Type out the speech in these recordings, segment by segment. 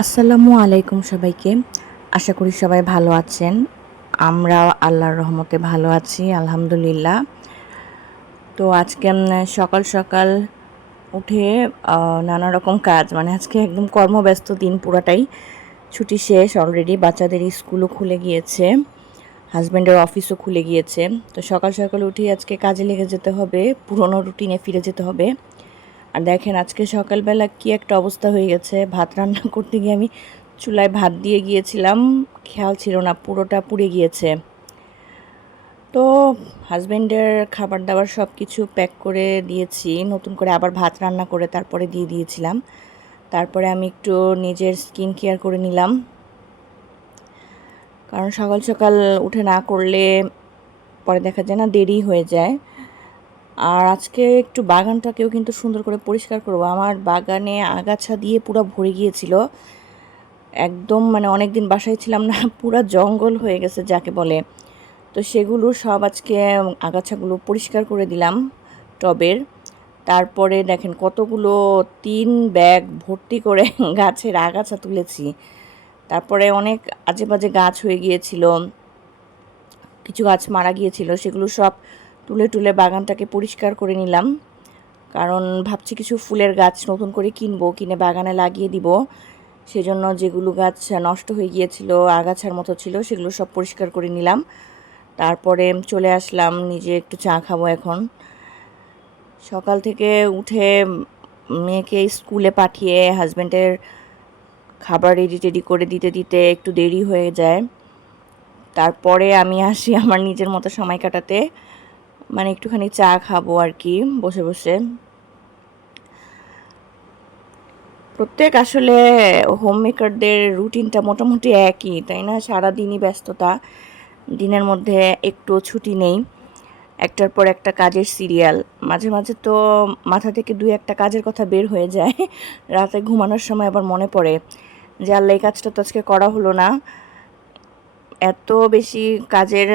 আসসালামু আলাইকুম সবাইকে। আশা করি সবাই ভালো আছেন। আমরাও আল্লাহর রহমতে ভালো আছি আলহামদুলিল্লাহ। তো আজকে সকাল সকাল উঠে নানা রকম কাজ মানে আজকে একদম কর্মব্যস্ত দিন পুরাটাই। ছুটি শেষ অলরেডি, বাচ্চাদের স্কুলও খুলে গিয়েছে, হাজব্যান্ডের অফিসও খুলে গিয়েছে। তো সকাল সকাল উঠেই আজকে কাজে লেগে যেতে হবে, পুরনো রুটিনে ফিরে যেতে হবে। আর দেখেন আজকে সকালবেলা কি একটা অবস্থা হয়ে গেছে, ভাত রান্না করতে গিয়ে আমি চুলায় ভাত দিয়ে গিয়েছিলাম, খেয়াল ছিল না পুরোটা পুড়ে গিয়েছে। তো হাজব্যান্ডের খাবার দাবার সব কিছু প্যাক করে দিয়েছি, নতুন করে আবার ভাত রান্না করে তারপরে দিয়ে দিয়েছিলাম। তারপরে আমি একটু নিজের স্কিন কেয়ার করে নিলাম, কারণ সকাল সকাল উঠে না করলে পরে দেখা যায় না দেরি হয়ে যায়। আর আজকে একটু বাগানটাকেও কিন্তু সুন্দর করে পরিষ্কার করবো। আমার বাগানে আগাছা দিয়ে পুরো ভরে গিয়েছিল, একদম মানে অনেক দিন বাসায় ছিলাম না, পুরো জঙ্গল হয়ে গেছে যাকে বলে। তো সেগুলো সব আজকে আগাছাগুলো পরিষ্কার করে দিলাম টবের। তারপরে দেখেন কতগুলো 3 ব্যাগ ভর্তি করে গাছের আগাছা তুলেছি। তারপরে অনেক আজে বাজে গাছ হয়ে গিয়েছিল, কিছু গাছ মারা গিয়েছিল, সেগুলো সব তুলে তুলে বাগানটাকে পরিষ্কার করে নিলাম। কারণ ভাবছি কিছু ফুলের গাছ নতুন করে কিনবো, কিনে বাগানে লাগিয়ে দিব। সেজন্য যেগুলো গাছ নষ্ট হয়ে গিয়েছিল, আগাছার মতো ছিল, সেগুলো সব পরিষ্কার করে নিলাম। তারপরে চলে আসলাম, নিজে একটু চা খাবো এখন। সকাল থেকে উঠে মেয়েকে স্কুলে পাঠিয়ে হাজব্যান্ডের খাবার রেডি টেডি করে দিতে দিতে একটু দেরি হয়ে যায়। তারপরে আমি আসি আমার নিজের মতো সময় কাটাতে, মানে একটুখানি চা খাবো আর কি, বসে বসে। প্রত্যেক আসলে হোম মেকারদের রুটিনটা মোটামুটি একই, তাই না? সারাদিনই ব্যস্ততা, দিনের মধ্যে একটু ছুটি নেই, একটার পর একটা কাজের সিরিয়াল। মাঝে মাঝে তো মাথা থেকে 2-1টা কাজের কথা বের হয়ে যায়, রাতে ঘুমানোর সময় আবার মনে পড়ে যে আল্লাহ, এই কাজটা তো আজকে করা হলো না। এত বেশি কাজের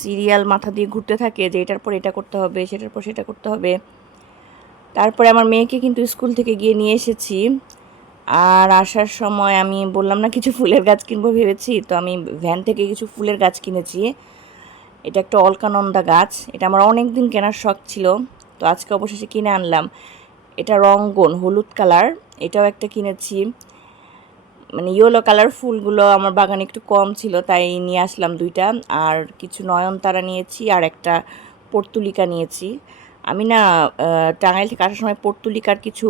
সিরিয়াল মাথা দিয়ে ঘুরতে থাকে যে এটার পর এটা করতে হবে, সেটার পর সেটা করতে হবে। তারপরে আমার মেয়েকে কিন্তু স্কুল থেকে গিয়ে নিয়ে এসেছি। আর আসার সময় আমি বললাম না কিছু ফুলের গাছ কিনবো ভেবেছি, তো আমি ভ্যান থেকে কিছু ফুলের গাছ কিনেছি। এটা একটা অলকানন্দা গাছ, এটা আমার অনেক দিন কেনার শখ ছিল, তো আজকে অবশেষে কিনে আনলাম। এটা রঙ্গন হলুদ কালার, এটাও একটা কিনেছি। মানে ইয়েলো কালার ফুলগুলো আমার বাগানে একটু কম ছিল, তাই নিয়ে আসলাম 2টা। আর কিছু নয়নতারা নিয়েছি, আর একটা পর্তুলিকা নিয়েছি। আমি না টাঙ্গাইল থেকে আসার সময় পর্তুলিকার কিছু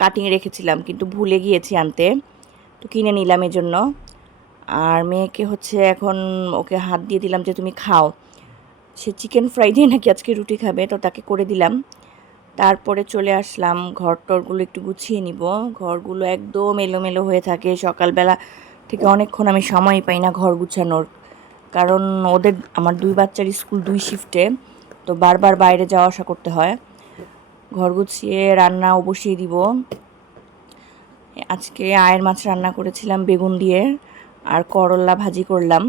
কাটিং রেখেছিলাম, কিন্তু ভুলে গিয়েছি আনতে, তো কিনে নিলাম এজন্য। আর মেয়েকে হচ্ছে এখন ওকে হাত দিয়ে দিলাম যে তুমি খাও, সে চিকেন ফ্রাই দিয়ে নাকি আজকে রুটি খাবে, তো তাকে করে দিলাম। তারপরে চলে আসলাম, ঘর টরগুলো একটু গুছিয়ে নিব। ঘরগুলো একদম এলোমেলো হয়ে থাকে, সকালবেলা থেকে অনেকক্ষণ আমি সময় পাই না ঘর গুছানোর। কারণ ওদের আমার 2 বাচ্চার স্কুল 2 শিফটে, তো বারবার বাইরে যাওয়া আসা করতে হয়। ঘর গুছিয়ে রান্নাও বসিয়ে দিব। আজকে আয়ের মাছ রান্না করেছিলাম বেগুন দিয়ে, আর করলা ভাজি করলাম।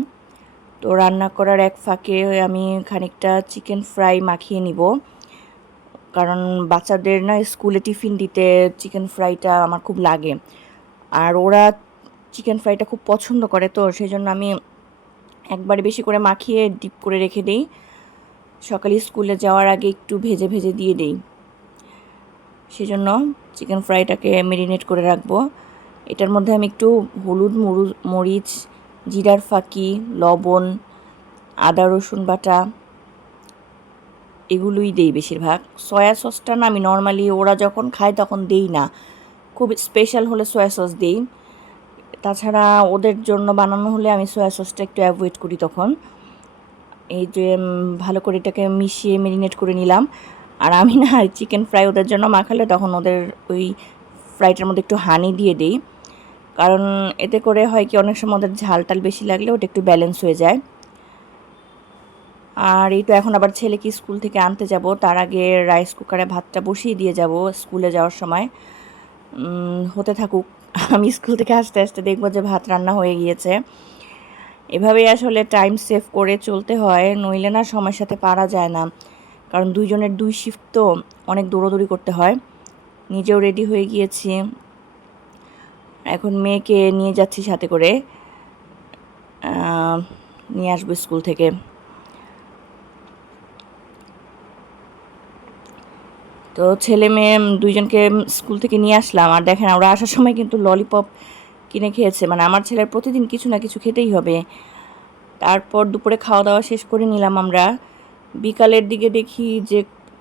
তো রান্না করার এক ফাঁকে আমি খানিকটা চিকেন ফ্রাই মাখিয়ে নিব, কারণ বাচ্চাদের না স্কুলে টিফিন দিতে চিকেন ফ্রাইটা আমার খুব লাগে। আর ওরা চিকেন ফ্রাইটা খুব পছন্দ করে, তো সেই জন্য আমি একবারে বেশি করে মাখিয়ে ডিপ করে রেখে দিই, সকালে স্কুলে যাওয়ার আগে একটু ভেজে ভেজে দিয়ে দিই। সেজন্য চিকেন ফ্রাইটাকে ম্যারিনেট করে রাখবো। এটার মধ্যে আমি একটু হলুদ, মরিচ, জিরার ফাঁকি, লবণ, আদা রসুন বাটা এগুলোই দেই বেশিরভাগ। সয়া সসটা না আমি নর্মালি ওরা যখন খায় তখন দেই না, খুব স্পেশাল হলে সয়া সস দিই। তাছাড়া ওদের জন্য বানানো হলে আমি সয়া সসটা একটু অ্যাভয়েড করি তখন। এই যে ভালো করে এটাকে মিশিয়ে ম্যারিনেট করে নিলাম। আর আমি না চিকেন ফ্রাই ওদের জন্য মাখালে তখন ওদের ওই ফ্রাইটার মধ্যে একটু হানি দিয়ে দিই, কারণ এতে করে হয় কি অনেক সময় ওদের ঝাল টাল বেশি লাগলে ওটা একটু ব্যালেন্স হয়ে যায়। আর এই তো এখন আবার ছেলেকে স্কুল থেকে আনতে যাব, তার আগে রাইস কুকারে ভাতটা বসিয়ে দিয়ে যাব স্কুলে যাওয়ার সময়। হতে থাকুক, আমি স্কুল থেকে আসতে আসতে দেখবো যে ভাত রান্না হয়ে গিয়েছে। এভাবেই আসলে টাইম সেভ করে চলতে হয়, নইলে না সময়ের সাথে পারা যায় না। কারণ দুইজনের 2 শিফট, তো অনেক দৌড়োদৌড়ি করতে হয়। নিজেও রেডি হয়ে গিয়েছি, এখন মেয়েকে নিয়ে যাচ্ছি সাথে করে, নিয়ে আসবো স্কুল থেকে। তো ছেলে মেয়ে দুইজনকে স্কুল থেকে নিয়ে আসলাম, আর দেখেন ওরা আসার সময় কিন্তু ললিপপ কিনে খেয়েছে। মানে আমার ছেলের প্রতিদিন কিছু না কিছু খেতেই হবে। তারপর দুপুরে খাওয়া দাওয়া শেষ করে নিলাম আমরা। বিকালের দিকে দেখি যে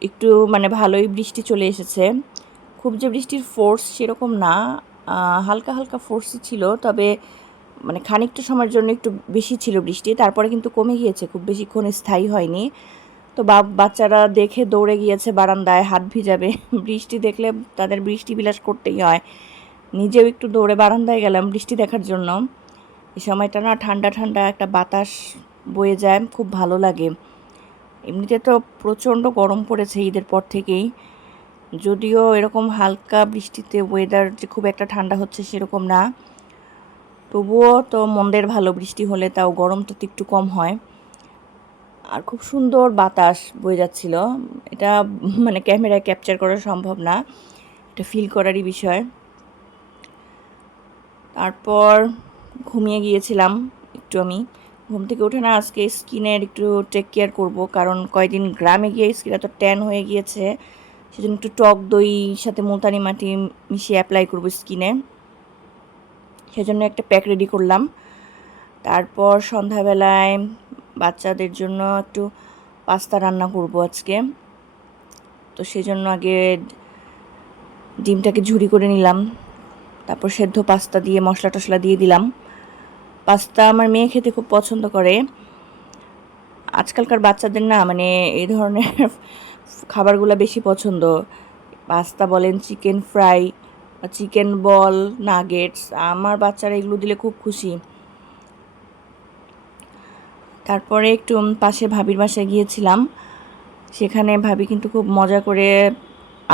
একটু মানে ভালোই বৃষ্টি চলে এসেছে। খুব যে বৃষ্টির ফোর্স সেরকম না, হালকা হালকা ফোর্সই ছিল, তবে মানে খানিকটা সময়ের জন্য একটু বেশি ছিল বৃষ্টি, তারপরে কিন্তু কমে গিয়েছে, খুব বেশিক্ষণ স্থায়ী হয়নি। তো বাচ্চারা দেখে দৌড়ে গিয়েছে বারান্দায়, হাত ভিজাবে। বৃষ্টি দেখলে তাদের বৃষ্টি বিলাস করতেই হয়। নিজেও একটু দৌড়ে বারান্দায় গেলাম বৃষ্টি দেখার জন্য। এই সময়টা না ঠান্ডা ঠান্ডা একটা বাতাস বয়ে যায়, খুব ভালো লাগে। এমনিতে তো প্রচণ্ড গরম পড়েছে ঈদের পর থেকেই, যদিও এরকম হালকা বৃষ্টিতে ওয়েদার যে খুব একটা ঠান্ডা হচ্ছে সেরকম না, তবুও তো মন্দের ভালো, বৃষ্টি হলে তাও গরমটা তো একটু কম হয়। আর খুব সুন্দর বাতাস বয়ে যাচ্ছিল, এটা মানে ক্যামেরায় ক্যাপচার করা সম্ভব না, এটা ফিল করারই বিষয়। তারপর ঘুমিয়ে গিয়েছিলাম একটু। আমি ঘুম থেকে উঠে না আজকে স্কিনের একটু টেক কেয়ার করবো, কারণ কয়েকদিন গ্রামে গিয়ে স্কিন এত ট্যান হয়ে গিয়েছে, সেজন্য একটু টক দই সাথে মুলতানি মাটি মিশিয়ে অ্যাপ্লাই করবো স্কিনে, সেজন্য একটা প্যাক রেডি করলাম। তারপর সন্ধ্যাবেলায় বাচ্চাদের জন্য একটু পাস্তা রান্না করব আজকে। তো সেজন্য আগে ডিমটাকে ঝুরি করে নিলাম, তারপর সেদ্ধ পাস্তা দিয়ে মশলা টশলা দিয়ে দিলাম। পাস্তা আমার মেয়ে খেতে খুব পছন্দ করে। আজকালকার বাচ্চাদের না মানে এই ধরনের খাবারগুলো বেশি পছন্দ। পাস্তা বলেন, চিকেন ফ্রাই, চিকেন বল, নাগেটস, আমার বাচ্চারা এগুলো দিলে খুব খুশি। তারপরে একটু পাশে ভাবির বাসায় গিয়েছিলাম, সেখানে ভাবি কিন্তু খুব মজা করে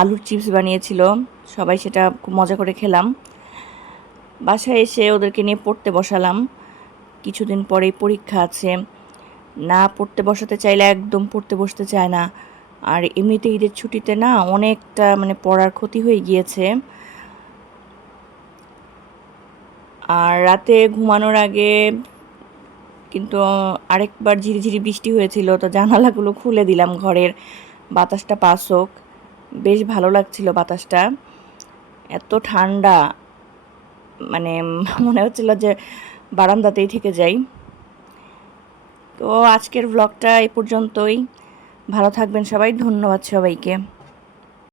আলুর চিপস বানিয়েছিল, সবাই সেটা খুব মজা করে খেলাম। বাসায় এসে ওদেরকে নিয়ে পড়তে বসালাম, কিছুদিন পরেই পরীক্ষা আছে, না পড়তে বসাতে চাইলে একদম পড়তে বসতে চায় না। আর এমনিতে ঈদের ছুটিতে না অনেকটা মানে পড়ার ক্ষতি হয়ে গিয়েছে। আর রাতে ঘুমানোর আগে কিন্তু আরেকবার ঝিরিঝিরি বৃষ্টি হয়েছিল, তো জানালাগুলো খুলে দিলাম, ঘরের বাতাসটা পাস হোক। বেশ ভালো লাগছিল বাতাসটা, এত ঠান্ডা, মানে মনে হচ্ছিল যে বারান্দাতেই থেকে যাই। তো আজকের ব্লগটা এই পর্যন্তই। ভালো থাকবেন সবাই, ধন্যবাদ সবাইকে।